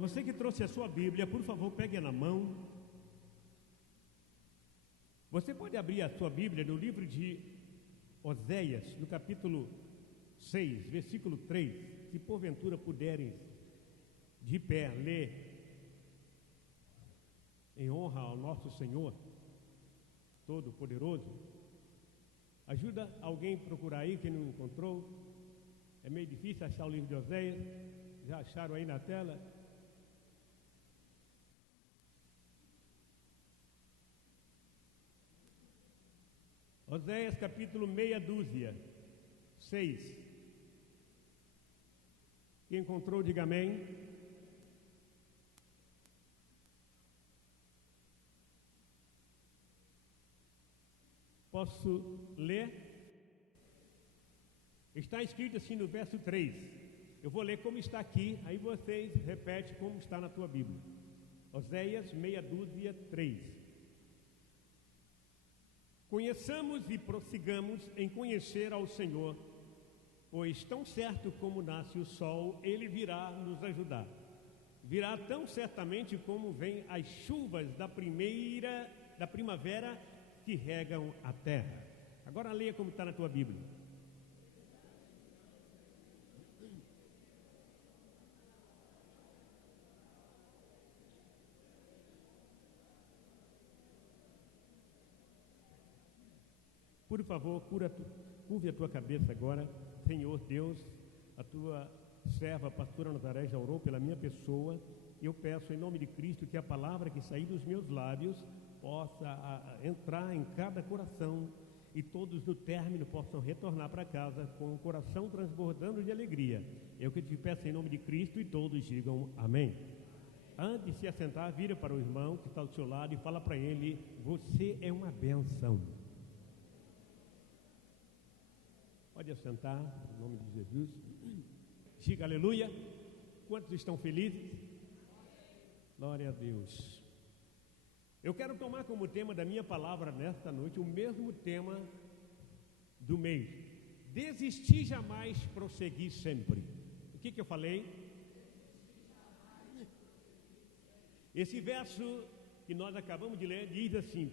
Você que trouxe a sua Bíblia, por favor, pegue na mão. Você pode abrir a sua Bíblia no livro de Oséias, no capítulo 6, versículo 3. Se porventura puderem de pé ler em honra ao nosso Senhor Todo-Poderoso. Ajuda alguém a procurar aí, quem não encontrou. É meio difícil achar o livro de Oséias. Já acharam aí na tela? Oséias capítulo meia dúzia, 6. Quem encontrou, diga amém. Posso ler? Está escrito assim no verso 3. Eu vou ler como está aqui, aí vocês repetem como está na tua Bíblia. Oséias meia dúzia, 3. Conheçamos e prossigamos em conhecer ao Senhor, pois tão certo como nasce o sol, Ele virá nos ajudar. Virá tão certamente como vêm as chuvas da primavera que regam a terra. Agora leia como está na tua Bíblia. Por favor, curve a tua cabeça agora. Senhor Deus, a tua serva, a pastora Nazaré, já orou pela minha pessoa. Eu peço em nome de Cristo que a palavra que sair dos meus lábios possa entrar em cada coração e todos no término possam retornar para casa com o coração transbordando de alegria. Eu que te peço em nome de Cristo e todos digam amém. Antes de se assentar, vira para o irmão que está ao seu lado e fala para ele: você é uma bênção. Pode assentar, em nome de Jesus. Diga aleluia. Quantos estão felizes? Glória a Deus. Eu quero tomar como tema da minha palavra nesta noite o mesmo tema do mês: desistir jamais, prosseguir sempre. O que eu falei? Esse verso que nós acabamos de ler diz assim: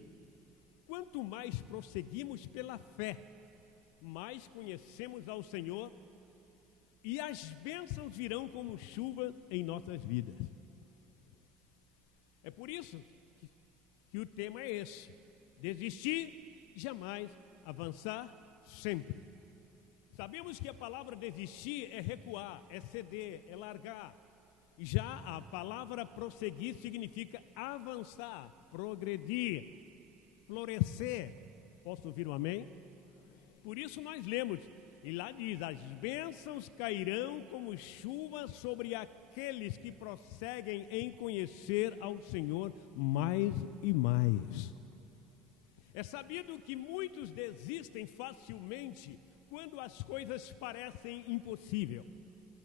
quanto mais prosseguimos pela fé, mais conhecemos ao Senhor e as bênçãos virão como chuva em nossas vidas. É por isso que o tema é esse: desistir jamais, avançar sempre. Sabemos que a palavra desistir é recuar, é ceder, é largar. Já a palavra prosseguir significa avançar, progredir, florescer. Posso ouvir um amém? Por isso nós lemos, e lá diz: as bênçãos cairão como chuva sobre aqueles que prosseguem em conhecer ao Senhor mais e mais. É sabido que muitos desistem facilmente quando as coisas parecem impossíveis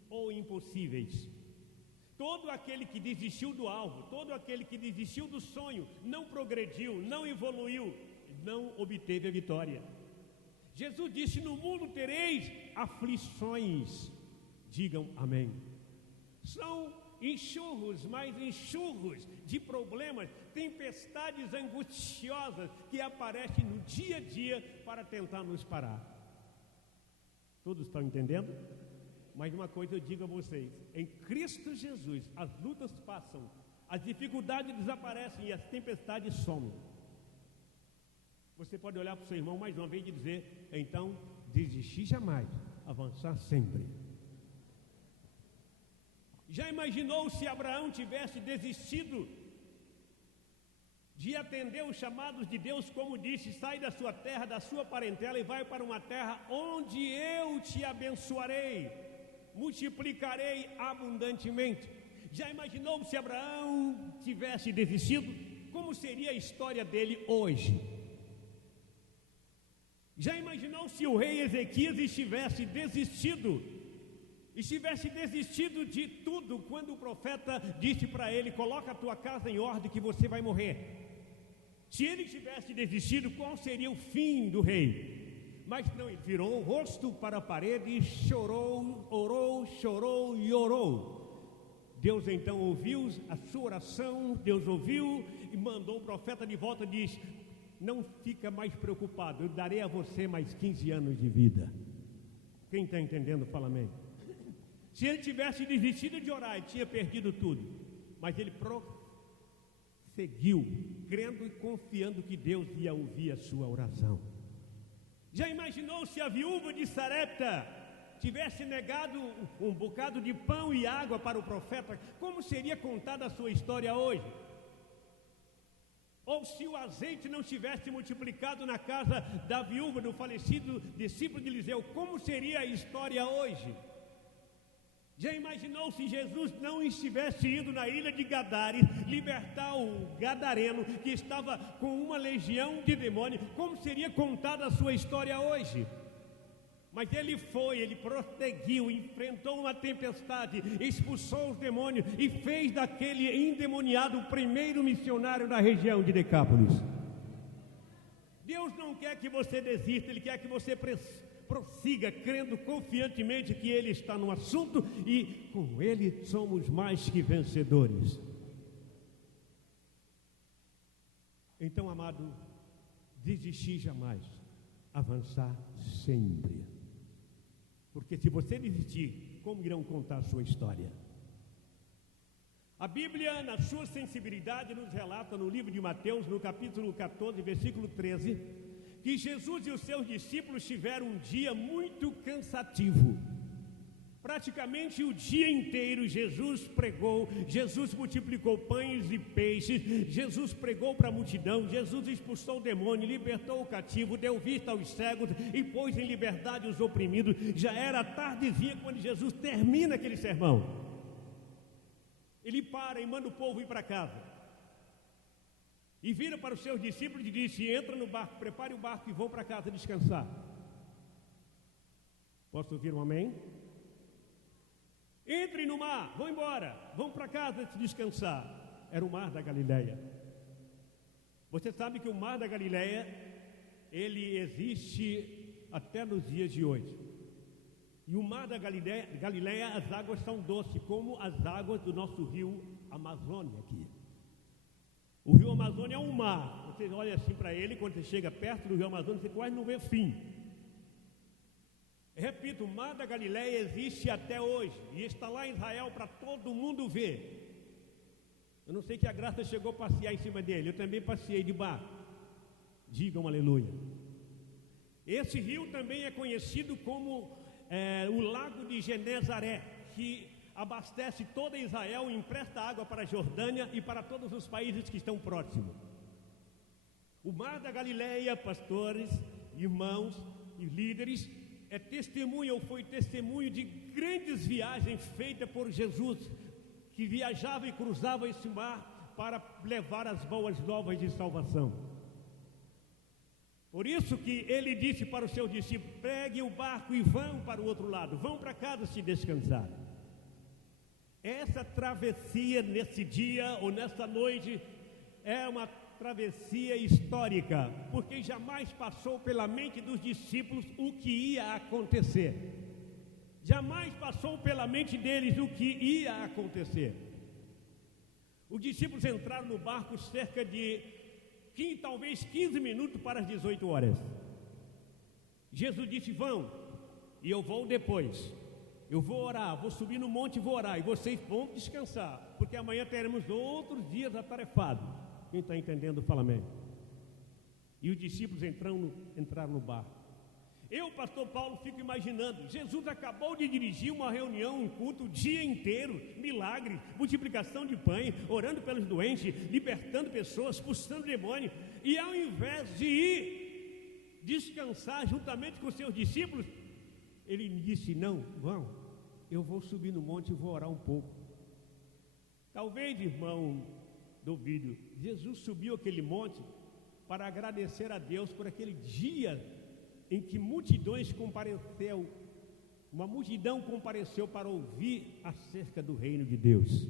ou impossíveis. Todo aquele que desistiu do alvo, todo aquele que desistiu do sonho, não progrediu, não evoluiu, não obteve a vitória. Jesus disse: no mundo tereis aflições. Digam amém. São enxurros, mais enxurros de problemas, tempestades angustiosas que aparecem no dia a dia para tentar nos parar. Todos estão entendendo? Mas uma coisa eu digo a vocês: em Cristo Jesus as lutas passam, as dificuldades desaparecem e as tempestades somem. Você pode olhar para o seu irmão mais uma vez e dizer: então, desistir jamais, avançar sempre. Já imaginou se Abraão tivesse desistido de atender os chamados de Deus, como disse: sai da sua terra, da sua parentela e vai para uma terra onde eu te abençoarei, multiplicarei abundantemente. Já imaginou se Abraão tivesse desistido? Como seria a história dele hoje? Já imaginou se o rei Ezequias estivesse desistido de tudo quando o profeta disse para ele: coloca a tua casa em ordem que você vai morrer? Se ele tivesse desistido, qual seria o fim do rei? mas não, ele virou o rosto para a parede e chorou, orou, chorou e orou. Deus então ouviu a sua oração, Deus ouviu e mandou o profeta de volta e diz: não fica mais preocupado, eu darei a você mais 15 anos de vida. Quem está entendendo, fala amém. Se ele tivesse desistido de orar, ele tinha perdido tudo, mas ele prosseguiu, crendo e confiando que Deus ia ouvir a sua oração. Já imaginou se a viúva de Sarepta tivesse negado um bocado de pão e água para o profeta? Como seria contada a sua história hoje? Ou se o azeite não tivesse multiplicado na casa da viúva do falecido discípulo de Eliseu, como seria a história hoje? Já imaginou se Jesus não estivesse ido na ilha de Gadares libertar o gadareno que estava com uma legião de demônios? Como seria contada a sua história hoje? Mas ele foi, ele prosseguiu, enfrentou uma tempestade, expulsou os demônios e fez daquele endemoniado o primeiro missionário da região de Decápolis. Deus não quer que você desista, Ele quer que você prossiga, crendo confiantemente que Ele está no assunto e com Ele somos mais que vencedores. Então, amado, desistir jamais, avançar sempre. Porque se você desistir, como irão contar a sua história? A Bíblia, na sua sensibilidade, nos relata no livro de Mateus, no capítulo 14, versículo 13, que Jesus e os seus discípulos tiveram um dia muito cansativo. Praticamente o dia inteiro Jesus pregou, Jesus multiplicou pães e peixes, Jesus pregou para a multidão, Jesus expulsou o demônio, libertou o cativo, deu vista aos cegos e pôs em liberdade os oprimidos. Já era tardezinha quando Jesus termina aquele sermão. Ele para e manda o povo ir para casa. E vira para os seus discípulos e disse: entra no barco, prepare o barco e vão para casa descansar. Posso ouvir um amém? Entrem no mar, vão embora, vão para casa descansar. Era o mar da Galileia. Você sabe que o mar da Galileia, ele existe até nos dias de hoje. E o mar da Galileia, as águas são doces, como as águas do nosso rio Amazônia aqui. O rio Amazônia é um mar. Você olha assim para ele, quando você chega perto do rio Amazônia, você quase não vê fim. Repito, o mar da Galileia existe até hoje e está lá em Israel para todo mundo ver. Eu não sei que a graça chegou a passear em cima dele, eu também passei de barco. Digam aleluia. Esse rio também é conhecido como o Lago de Genezaré, que abastece toda Israel e empresta água para a Jordânia e para todos os países que estão próximos. O mar da Galileia, pastores, irmãos e líderes, é testemunho ou foi testemunho de grandes viagens feitas por Jesus, que viajava e cruzava esse mar para levar as boas novas de salvação. Por isso que ele disse para os seus discípulos: peguem o barco e vão para o outro lado, vão para casa se descansar. Essa travessia nesse dia ou nessa noite é uma travessia histórica, porque jamais passou pela mente dos discípulos o que ia acontecer. Jamais passou pela mente deles o que ia acontecer. Os discípulos entraram no barco cerca de talvez 15 minutos para as 18 horas. Jesus disse: vão, e eu vou depois. Eu vou orar, vou subir no monte e vou orar, e vocês vão descansar, porque amanhã teremos outros dias atarefados. Quem está entendendo, fala amém. E os discípulos entraram no barco. Eu, pastor Paulo, fico imaginando, Jesus acabou de dirigir uma reunião, um culto, o dia inteiro, milagre, multiplicação de pães, orando pelos doentes, libertando pessoas, expulsando demônio, e ao invés de ir descansar juntamente com seus discípulos, ele disse: não, vão, eu vou subir no monte e vou orar um pouco. Talvez, irmão do vídeo, Jesus subiu aquele monte para agradecer a Deus por aquele dia em que uma multidão compareceu para ouvir acerca do reino de Deus.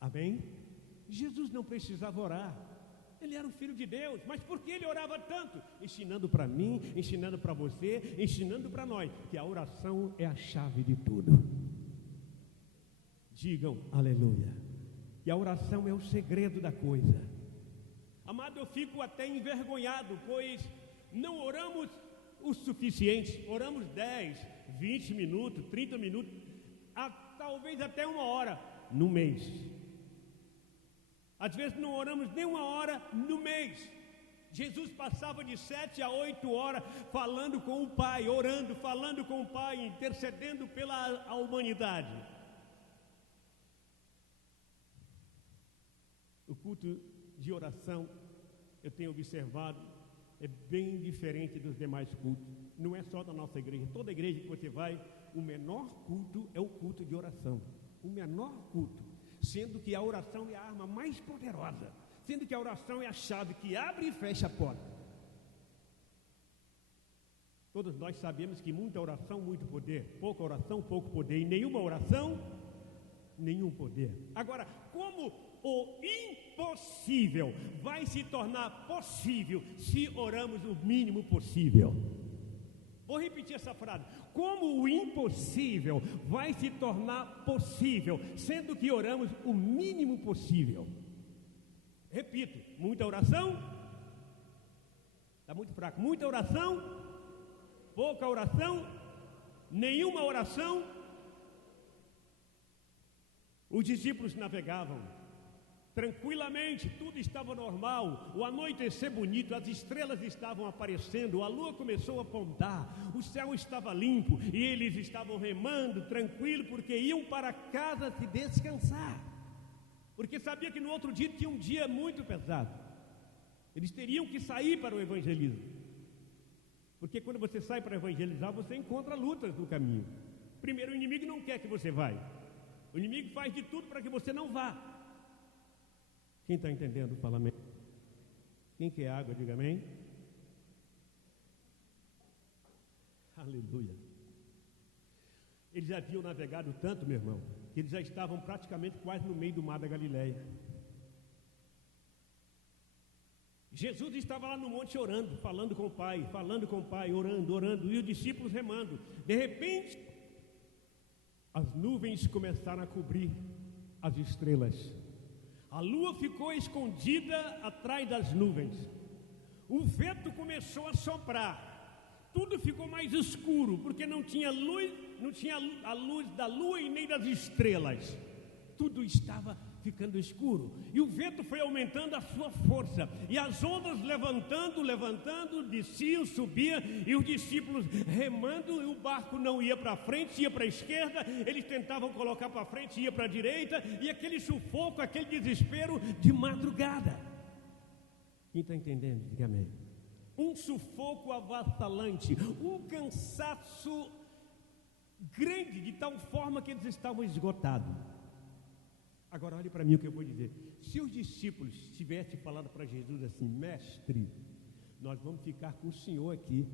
Amém? Jesus não precisava orar, Ele era um filho de Deus, mas por que ele orava tanto? Ensinando para mim, ensinando para você, ensinando para nós, que a oração é a chave de tudo. Digam aleluia. E a oração é o segredo da coisa. Amado, eu fico até envergonhado, pois não oramos o suficiente. Oramos 10, 20 minutos, 30 minutos, talvez até 1 hora no mês. Às vezes não oramos nem 1 hora no mês. Jesus passava de 7 a 8 horas falando com o Pai, orando, falando com o Pai, intercedendo pela humanidade. O culto de oração, eu tenho observado, é bem diferente dos demais cultos. Não é só da nossa igreja. Toda igreja que você vai, o menor culto é o culto de oração. O menor culto. Sendo que a oração é a arma mais poderosa. Sendo que a oração é a chave que abre e fecha a porta. Todos nós sabemos que muita oração, muito poder. Pouca oração, pouco poder. E nenhuma oração, nenhum poder. Agora, como o impossível vai se tornar possível se oramos o mínimo possível? Vou repetir essa frase. Como o impossível vai se tornar possível, sendo que oramos o mínimo possível? Repito, muita oração, está muito fraco. Muita oração, pouca oração, nenhuma oração. Os discípulos navegavam tranquilamente, tudo estava normal, o anoitecer bonito, as estrelas estavam aparecendo, a lua começou a apontar, o céu estava limpo e eles estavam remando tranquilo, porque iam para casa se descansar, porque sabia que no outro dia tinha um dia muito pesado. Eles teriam que sair para o evangelismo, porque quando você sai para evangelizar, você encontra lutas no caminho. Primeiro, o inimigo não quer que você vá, o inimigo faz de tudo para que você não vá. Quem está entendendo, fala amém. Quem quer água, diga amém. Aleluia. Eles já haviam navegado tanto, meu irmão, que eles já estavam praticamente quase no meio do mar da Galileia. Jesus estava lá no monte orando, falando com o Pai, orando, e os discípulos remando. De repente, as nuvens começaram a cobrir as estrelas. A lua ficou escondida atrás das nuvens. O vento começou a soprar. Tudo ficou mais escuro, porque não tinha luz, não tinha a luz da lua e nem das estrelas. Tudo estava ficando escuro. E o vento foi aumentando a sua força. E as ondas levantando, desciam, subiam. E os discípulos remando, e o barco não ia para frente, ia para a esquerda. Eles tentavam colocar para frente, ia para a direita. E aquele sufoco, aquele desespero de madrugada. Quem está entendendo? Diga amém. Um sufoco avassalante, um cansaço grande, de tal forma que eles estavam esgotados. Agora olhe para mim o que eu vou dizer. Se os discípulos tivessem falado para Jesus assim: mestre, nós vamos ficar com o Senhor aqui.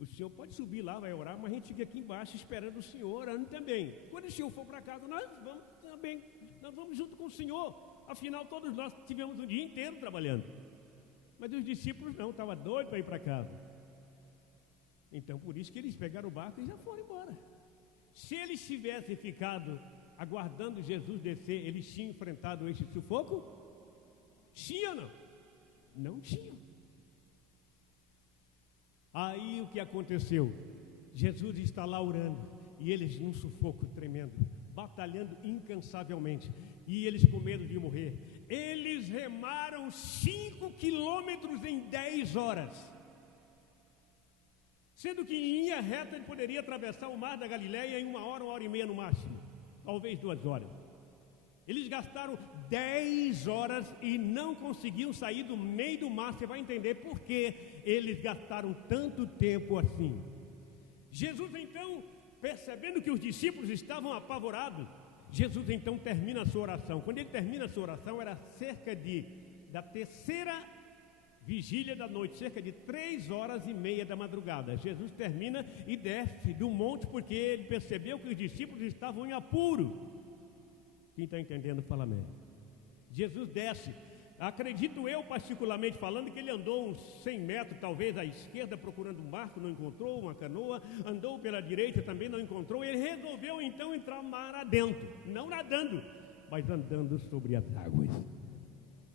O Senhor pode subir lá, vai orar, mas a gente fica aqui embaixo esperando o Senhor, orando também. Quando o Senhor for para casa, nós vamos também, nós vamos junto com o Senhor. Afinal, todos nós tivemos o dia inteiro trabalhando. Mas os discípulos não, estavam doidos para ir para casa. Então, por isso que eles pegaram o barco e já foram embora. Se eles tivessem ficado aguardando Jesus descer, eles tinham enfrentado esse sufoco? Tinha ou não? Não tinham. Aí o que aconteceu? Jesus está lá orando, e eles num sufoco tremendo, batalhando incansavelmente, e eles com medo de morrer. Eles remaram 5 quilômetros em 10 horas. Sendo que em linha reta ele poderia atravessar o mar da Galileia em 1 hora, 1 hora e meia no máximo. Talvez 2 horas. Eles gastaram 10 horas e não conseguiam sair do meio do mar. Você vai entender por que eles gastaram tanto tempo assim. Jesus então, percebendo que os discípulos estavam apavorados, Jesus então termina a sua oração. Quando ele termina a sua oração, era cerca da terceira vigília da noite, cerca de 3h30 da madrugada. Jesus termina e desce do monte, porque ele percebeu que os discípulos estavam em apuro. Quem está entendendo, fala amém. Jesus desce, Acredito eu, particularmente falando, que ele andou uns 100 metros, talvez, à esquerda, procurando um barco, não encontrou, uma canoa, andou pela direita, também não encontrou, ele resolveu então entrar mar adentro, não nadando, mas andando sobre as águas.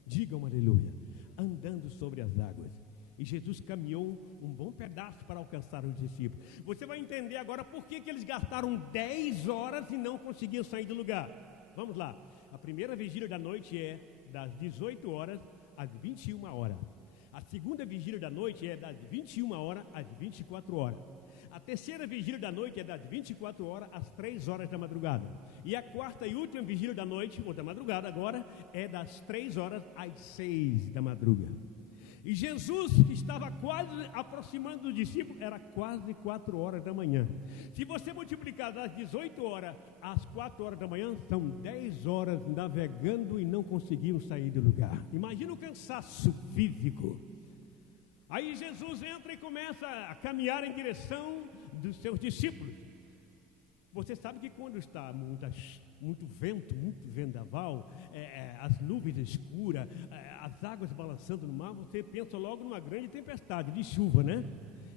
Digam aleluia, andando sobre as águas. E Jesus caminhou um bom pedaço para alcançar os discípulos. Você vai entender agora por que eles gastaram 10 horas e não conseguiam sair do lugar. Vamos lá, a primeira vigília da noite é das 18 horas às 21 horas. A segunda vigília da noite é das 21 horas às 24 horas. A terceira vigília da noite é das 24 horas às 3 horas da madrugada. E a quarta e última vigília da noite, ou da madrugada agora, é das 3 horas às 6 da madrugada. E Jesus, que estava quase aproximando dos discípulos, era quase 4 horas da manhã. Se você multiplicar das 18 horas às 4 horas da manhã, são 10 horas navegando e não conseguiam sair do lugar. Imagina o cansaço físico. Aí Jesus entra e começa a caminhar em direção dos seus discípulos. Você sabe que quando está muito vento, muito vendaval, as nuvens escuras, as águas balançando no mar, você pensa logo numa grande tempestade de chuva, né?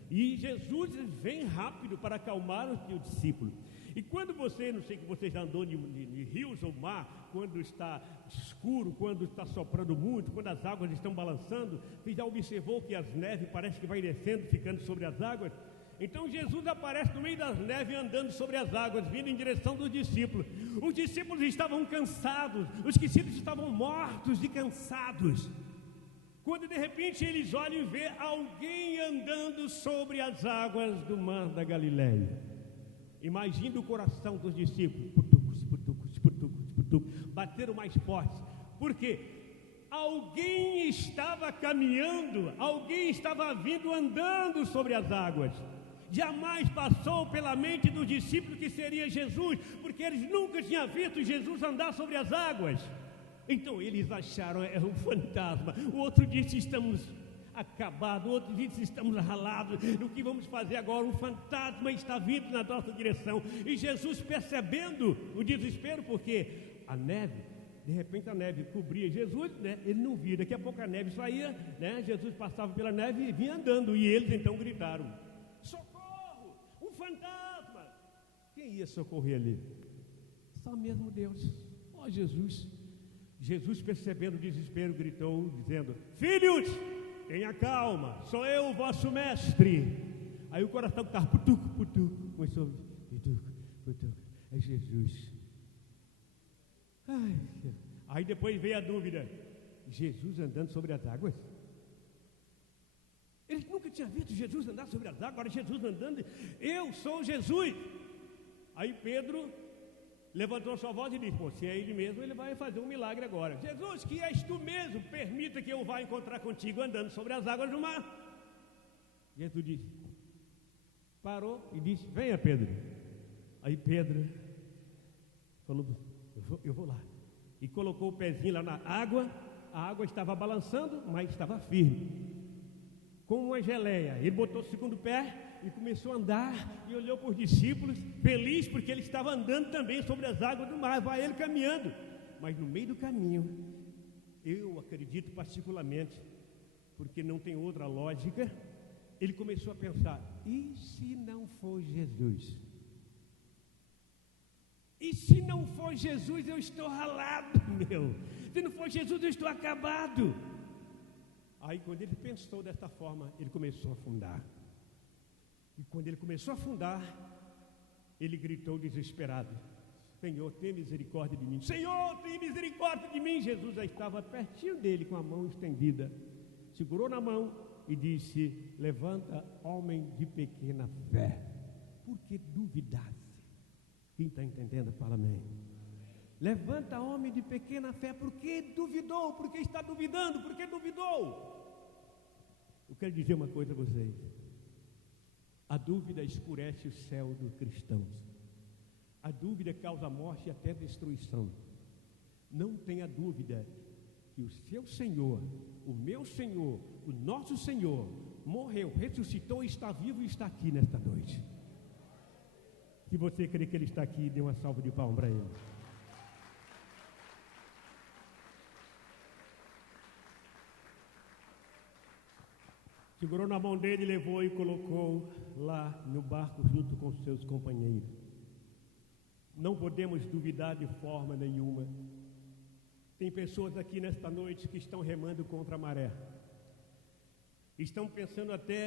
E Jesus vem rápido para acalmar os seus discípulos. E quando você, não sei que você já andou em rios ou mar, quando está escuro, quando está soprando muito, quando as águas estão balançando, você já observou que as neves parece que vai descendo, ficando sobre as águas? Então Jesus aparece no meio das neves andando sobre as águas, vindo em direção dos discípulos. Os discípulos estavam cansados, os discípulos estavam mortos e cansados. Quando de repente eles olham e vê alguém andando sobre as águas do mar da Galileia. Imagina o coração dos discípulos, bateram mais forte. Por quê? Alguém estava caminhando, alguém estava vindo andando sobre as águas. Jamais passou pela mente dos discípulos que seria Jesus, porque eles nunca tinham visto Jesus andar sobre as águas. Então eles acharam, é um fantasma. O outro disse, estamos acabados. O outro disse, estamos ralados. O que vamos fazer agora? Um fantasma está vindo na nossa direção. E Jesus, percebendo o desespero, porque a neve, de repente a neve cobria Jesus, né? Ele não via. Daqui a pouco a neve saía, né? Jesus passava pela neve e vinha andando. E eles então gritaram, socorro, um fantasma. Quem ia socorrer ali? Só mesmo Deus. Ó Jesus. Jesus, percebendo o desespero, gritou, dizendo, filhos, tenha calma, sou eu, o vosso mestre. Aí o coração estava putuco, começou, putuco, é Jesus. Ai, aí depois veio a dúvida, Jesus andando sobre as águas? Eles nunca tinham visto Jesus andar sobre as águas, agora Jesus andando, eu sou Jesus. Aí Pedro levantou sua voz e disse, pô, se é ele mesmo, ele vai fazer um milagre agora. Jesus, que és tu mesmo, permita que eu vá encontrar contigo andando sobre as águas do mar. Jesus disse, parou e disse, venha Pedro. Aí Pedro falou, eu vou lá. E colocou o pezinho lá na água, a água estava balançando, mas estava firme. Com uma geleia, ele botou o segundo pé e começou a andar e olhou para os discípulos, feliz porque ele estava andando também sobre as águas do mar, vai ele caminhando. Mas no meio do caminho, eu acredito particularmente, porque não tem outra lógica, ele começou a pensar, e se não for Jesus? E se não for Jesus, eu estou ralado, meu. Se não for Jesus, eu estou acabado. Aí quando ele pensou dessa forma, ele começou a afundar. E quando ele começou a afundar, ele gritou desesperado, Senhor, tem misericórdia de mim. Senhor, tem misericórdia de mim. Jesus já estava pertinho dele com a mão estendida. Segurou na mão e disse, levanta, homem de pequena fé. Por que duvidasse? Quem está entendendo, fala amém. Levanta, homem de pequena fé. Por que duvidou? Por que está duvidando? Por que duvidou? Eu quero dizer uma coisa a vocês. A dúvida escurece o céu dos cristãos. A dúvida causa morte e até destruição. Não tenha dúvida que o seu Senhor, o meu Senhor, o nosso Senhor, morreu, ressuscitou, está vivo e está aqui nesta noite. Se você crê que Ele está aqui, dê uma salva de palmas para Ele. segurou na mão dele, levou e colocou lá no barco junto com seus companheiros. Não podemos duvidar de forma nenhuma. Tem pessoas aqui nesta noite que estão remando contra a maré. Estão pensando até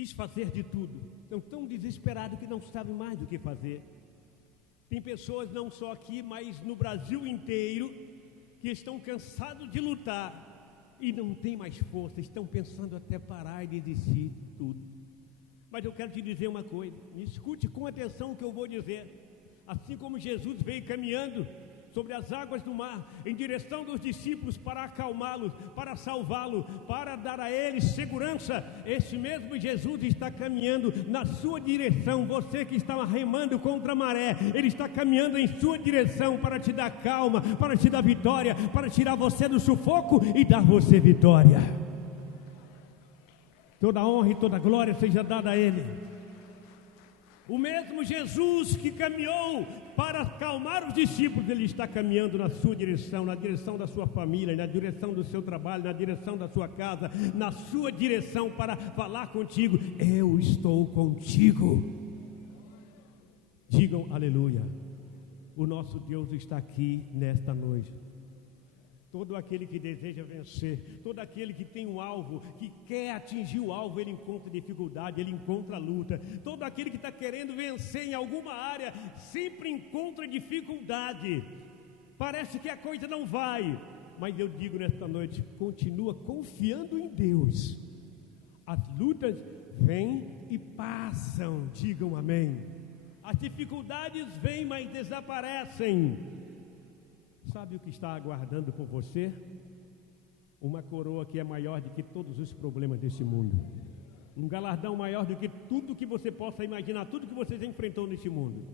desfazer de tudo. Estão tão desesperados que não sabem mais o que fazer. Tem pessoas não só aqui, mas no Brasil inteiro, que estão cansados de lutar e não tem mais força. Estão pensando até parar e desistir de tudo. Mas eu quero te dizer uma coisa. Me escute com atenção o que eu vou dizer. Assim como Jesus veio caminhando sobre as águas do mar, em direção dos discípulos para acalmá-los, para salvá-los, para dar a eles segurança, esse mesmo Jesus está caminhando na sua direção. Você que está remando contra a maré, Ele está caminhando em sua direção para te dar calma, para te dar vitória, para tirar você do sufoco e dar você vitória. Toda honra e toda glória seja dada a Ele. O mesmo Jesus que caminhou para acalmar os discípulos, Ele está caminhando na sua direção, na direção da sua família, na direção do seu trabalho, na direção da sua casa, na sua direção para falar contigo. Eu estou contigo. Digam aleluia. O nosso Deus está aqui nesta noite. Todo aquele que deseja vencer, todo aquele que tem um alvo, que quer atingir o alvo, ele encontra dificuldade, ele encontra luta. Todo aquele que está querendo vencer em alguma área, sempre encontra dificuldade. Parece que a coisa não vai, mas eu digo nesta noite, continua confiando em Deus. As lutas vêm e passam, digam amém. As dificuldades vêm, mas desaparecem. Sabe o que está aguardando por você? Uma coroa que é maior do que todos os problemas desse mundo. Um galardão maior do que tudo que você possa imaginar, tudo que você já enfrentou nesse mundo.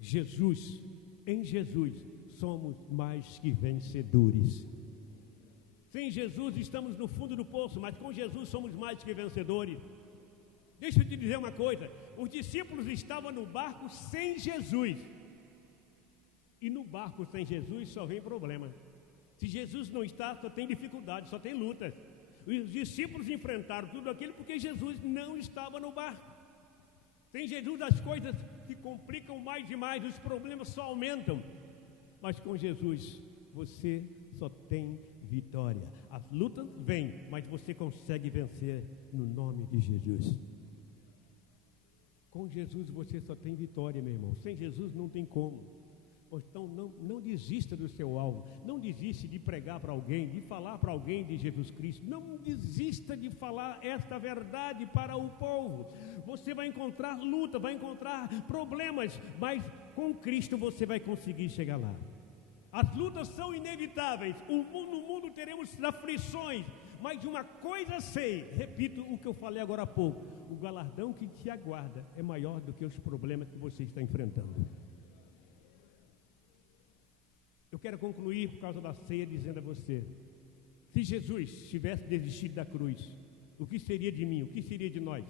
Jesus, em Jesus, somos mais que vencedores. Sem Jesus estamos no fundo do poço, mas com Jesus somos mais que vencedores. Deixa eu te dizer uma coisa, os discípulos estavam no barco sem Jesus. E no barco sem Jesus só vem problema. Se Jesus não está, só tem dificuldade, só tem luta. Os discípulos enfrentaram tudo aquilo porque Jesus não estava no barco. Sem Jesus as coisas se complicam mais e mais, os problemas só aumentam. Mas com Jesus você só tem vitória. As lutas vêm, mas você consegue vencer no nome de Jesus. Com Jesus você só tem vitória, meu irmão. Sem Jesus não tem como. Então não desista do seu alvo, não desista de pregar para alguém, de falar para alguém de Jesus Cristo, não desista de falar esta verdade para o povo. Você vai encontrar luta, vai encontrar problemas, mas com Cristo você vai conseguir chegar lá. As lutas são inevitáveis, no mundo teremos aflições, mas uma coisa sei, repito o que eu falei agora há pouco, o galardão que te aguarda é maior do que os problemas que você está enfrentando. Eu quero concluir por causa da ceia dizendo a você, se Jesus tivesse desistido da cruz, o que seria de mim, o que seria de nós?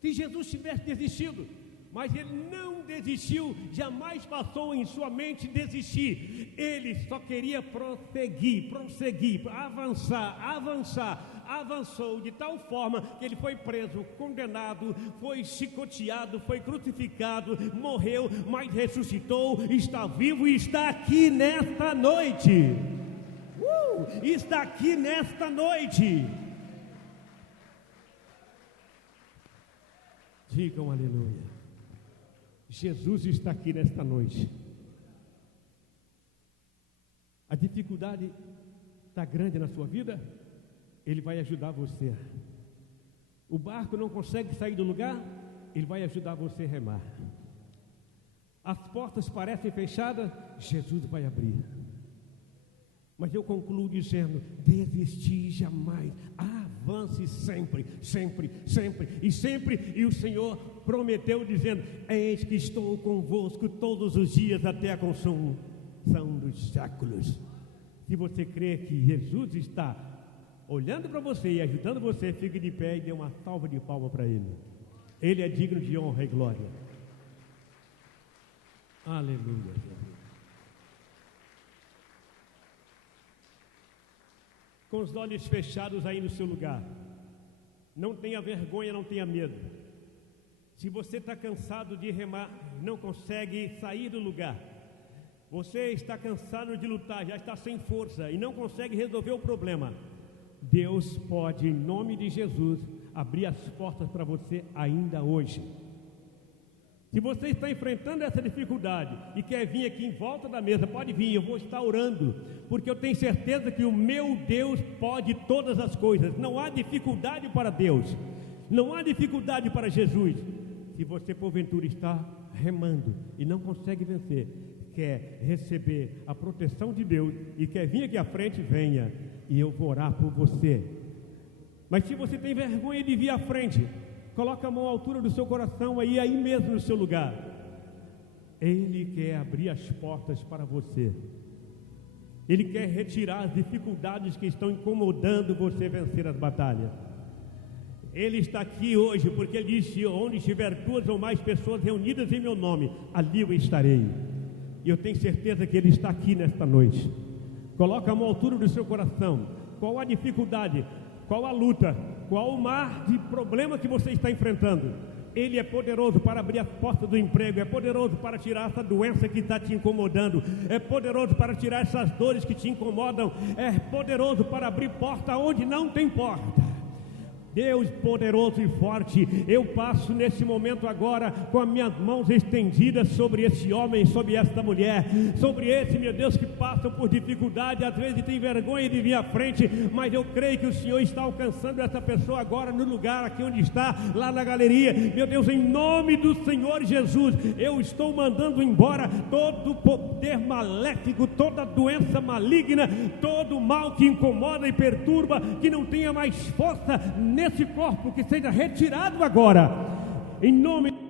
Se Jesus tivesse desistido, mas Ele não desistiu, jamais passou em sua mente desistir, Ele só queria prosseguir, avançou de tal forma que Ele foi preso, condenado, foi chicoteado, foi crucificado, morreu, mas ressuscitou, está vivo e está aqui nesta noite. Está aqui nesta noite. Digam aleluia. Jesus está aqui nesta noite. A dificuldade está grande na sua vida? Ele vai ajudar você. O barco não consegue sair do lugar? Ele vai ajudar você a remar. As portas parecem fechadas? Jesus vai abrir. Mas eu concluo dizendo, desistir jamais, avance sempre, sempre, sempre e sempre. E o Senhor prometeu dizendo, eis que estou convosco todos os dias até a consumação dos séculos. Se você crê que Jesus está olhando para você e ajudando você, fique de pé e dê uma salva de palmas para Ele. Ele é digno de honra e glória. Aleluia. com os olhos fechados aí no seu lugar. Não tenha vergonha, não tenha medo. Se você está cansado de remar, não consegue sair do lugar, você está cansado de lutar, já está sem força e não consegue resolver o problema, Deus pode, em nome de Jesus, abrir as portas para você ainda hoje. Se você está enfrentando essa dificuldade e quer vir aqui em volta da mesa, pode vir, eu vou estar orando, porque eu tenho certeza que o meu Deus pode todas as coisas. Não há dificuldade para Deus, não há dificuldade para Jesus. Se você porventura está remando e não consegue vencer, quer receber a proteção de Deus e quer vir aqui à frente, venha e eu vou orar por você. Mas se você tem vergonha de vir à frente, coloca a mão à altura do seu coração aí mesmo no seu lugar. Ele quer abrir as portas para você. Ele quer retirar as dificuldades que estão incomodando você vencer as batalhas. Ele está aqui hoje porque ele disse: onde estiver 2 ou mais pessoas reunidas em meu nome, ali eu estarei. E eu tenho certeza que ele está aqui nesta noite. Coloca a mão à altura do seu coração. Qual a dificuldade? Qual a luta? Qual o mar de problema que você está enfrentando? Ele é poderoso para abrir as portas do emprego, é poderoso para tirar essa doença que está te incomodando, é poderoso para tirar essas dores que te incomodam, é poderoso para abrir porta onde não tem porta. Deus poderoso e forte, eu passo nesse momento agora com as minhas mãos estendidas sobre esse homem, sobre esta mulher, sobre esse, meu Deus, que passam por dificuldade, às vezes tem vergonha de vir à frente, mas eu creio que o Senhor está alcançando essa pessoa agora no lugar aqui onde está, lá na galeria. Meu Deus, em nome do Senhor Jesus, eu estou mandando embora todo poder maléfico, toda doença maligna, todo mal que incomoda e perturba, que não tenha mais força nesse corpo, que seja retirado agora, em nome